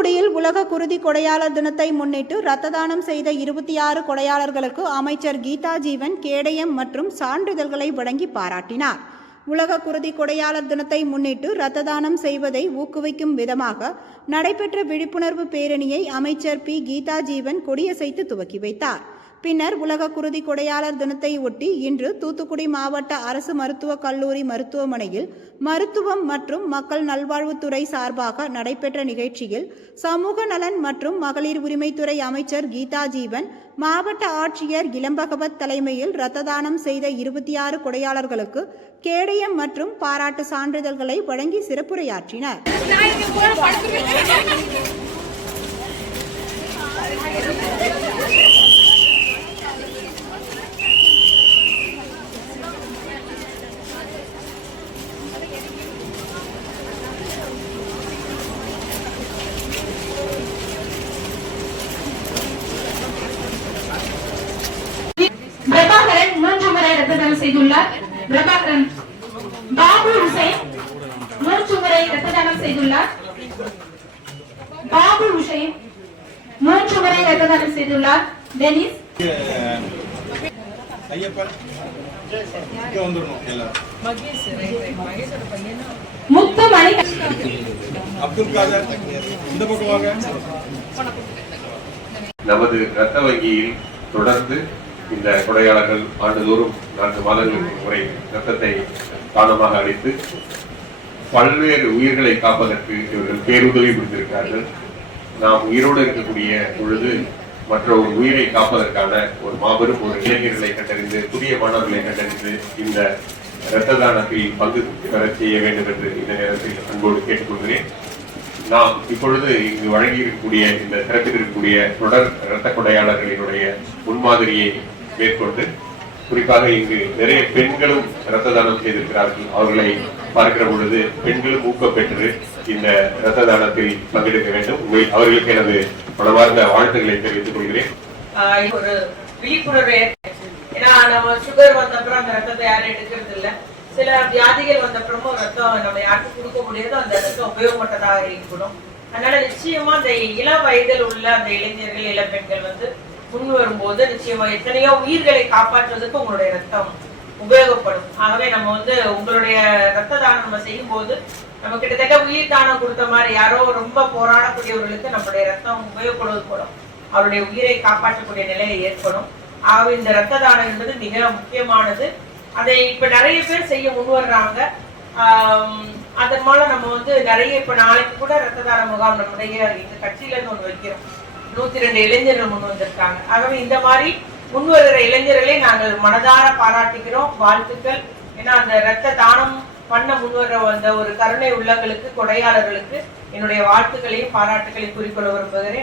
குடியில் உலக குருதி கொடையாளர் தினத்தை முன்னிட்டு இரத்த தானம் செய்த இருபத்தி ஆறு கொடையாளர்களுக்கு அமைச்சர் கீதா ஜீவன் கேடயம் மற்றும் சான்றிதழ்களை வழங்கி பாராட்டினார். உலக குருதி கொடையாளர் தினத்தை முன்னிட்டு இரத்த தானம் செய்வதை ஊக்குவிக்கும் விதமாக நடைபெற்ற விழிப்புணர்வு பேரணியை அமைச்சர் பி கீதா ஜீவன் கொடியசைத்து துவக்கி வைத்தார். பின்னர் உலக குருதி கொடையாளர் தினத்தை ஒட்டி இன்று தூத்துக்குடி மாவட்ட அரசு மருத்துவக் கல்லூரி மருத்துவமனையில் மருத்துவம் மற்றும் மக்கள் நல்வாழ்வுத்துறை சார்பாக நடைபெற்ற நிகழ்ச்சியில் சமூக நலன் மற்றும் மகளிர் உரிமைத்துறை அமைச்சர் கீதா ஜீவன் மாவட்ட ஆட்சியர் இளம்பகவத் தலைமையில் இரத்த தானம் செய்த இருபத்தி ஆறு கொடையாளர்களுக்கு கேடயம் மற்றும் பாராட்டு சான்றிதழ்களை வழங்கி சிறப்புரையாற்றினர் பிரபாகரன் மூன்று ரத்ததானம் செய்துள்ளார். பிரபாகரன் பாபு ஹுசைன் மூன்று முறை ரத்ததானம் செய்துள்ளார். பாபு ஹுசைன் மூன்று முறை ரத்ததானம் செய்துள்ளார். டெனிஸ். அப்துல் காதர் இந்த பக்கம் வாங்க. நமது இரத்த வங்கியில் தொடர்ந்து இந்த கொடையாளர்கள் ஆண்டுதோறும் நான்கு மாதங்களுக்கு முறை ரத்தத்தை தானமாக அளித்து பல்வேறு உயிர்களை காப்பதற்கு இவர்கள் பேருதவி புரிந்திருக்கிறார்கள் நாம் உயிரோடு இருக்கக்கூடிய பொழுது மற்ற ஒரு உயிரை காப்பதற்கான ஒரு மாபெரும் ஒரு இளைஞர்களை கண்டறிந்து புதிய மாணவர்களை கண்டறிந்து இந்த இரத்த தானத்தில் பங்கு பெற செய்ய வேண்டும் என்று இந்த நேரத்தில் அன்போடு கேட்டுக்கொள்கிறேன். நாம் இப்பொழுது இங்கு வழங்கி இருக்கக்கூடிய இந்த சிறப்பில் இருக்கக்கூடிய தொடர் இரத்த கொடையாளர்களினுடைய முன்மாதிரியை மேற்கொண்டு குறிப்பாக இங்கு நிறைய பெண்களும் இரத்த தானம் செய்திருக்கிறார்கள். அவர்களை பார்க்கிற பொழுது பெண்களும் ஊக்கம் பெற்று இந்த இரத்த தானத்தில் பங்கெடுக்க வேண்டும். அவர்களுக்கு எனது மனமார்ந்த வாழ்த்துக்களை தெரிவித்துக் கொள்கிறேன். ஒரு விழிப்புணர்வு ஏன்னா நம்ம சுகர் வந்த அப்புறம் அந்த ரத்தத்தை யாரும் எடுக்கிறது இல்ல. சில வியாதிகள் வந்த அப்புறமும் ரத்தம் நம்ம யாருக்கும் கொடுக்க முடியாது அந்த ரத்தம் உபயோகப்பட்டதாக இருக்கணும். அதனால நிச்சயமா அந்த இளம் வயதில் உள்ள அந்த இளைஞர்கள் இளம் பெண்கள் வந்து முன் வரும்போது நிச்சயமா எத்தனையோ உயிர்களை காப்பாற்றுவதற்கு உங்களுடைய ரத்தம் உபயோகப்படும். ஆகவே நம்ம வந்து உங்களுடைய ரத்த தானம் நம்ம செய்யும் போது நம்ம கிட்டத்தட்ட உயிர் தானம் கொடுத்த மாதிரி யாரோ ரொம்ப போராடக்கூடியவர்களுக்கு நம்மளுடைய ரத்தம் உபயோகப்படுவது மூலம் அவருடைய உயிரை காப்பாற்றக்கூடிய நிலையை ஏற்படும். ஆகவே இந்த ரத்த தானம் என்பது மிக முக்கியமானது. அதை இப்ப நிறைய பேர் செய்ய முன் வர்றாங்க. அதன் மூலம் நம்ம வந்து நிறைய இப்ப நாளைக்கு கூட ரத்த தான முகாம் நம்முடைய எங்க கட்சியில இருந்து ஒன்று வைக்கிறோம். நூத்தி ரெண்டு இளைஞர்கள் முன் வந்திருக்காங்க. ஆகவே இந்த மாதிரி முன் வருகிற இளைஞர்களை நாங்கள் மனதார பாராட்டுகிறோம். வாழ்த்துக்கள். ஏன்னா அந்த ரத்த தானம் பண்ண முன்வர வந்த ஒரு கருணை உள்ளங்களுக்கு கொடையாளர்களுக்கு என்னுடைய வாழ்த்துக்களையும் பாராட்டுகளையும் குறிக்கொள்ள விரும்புகிறேன்.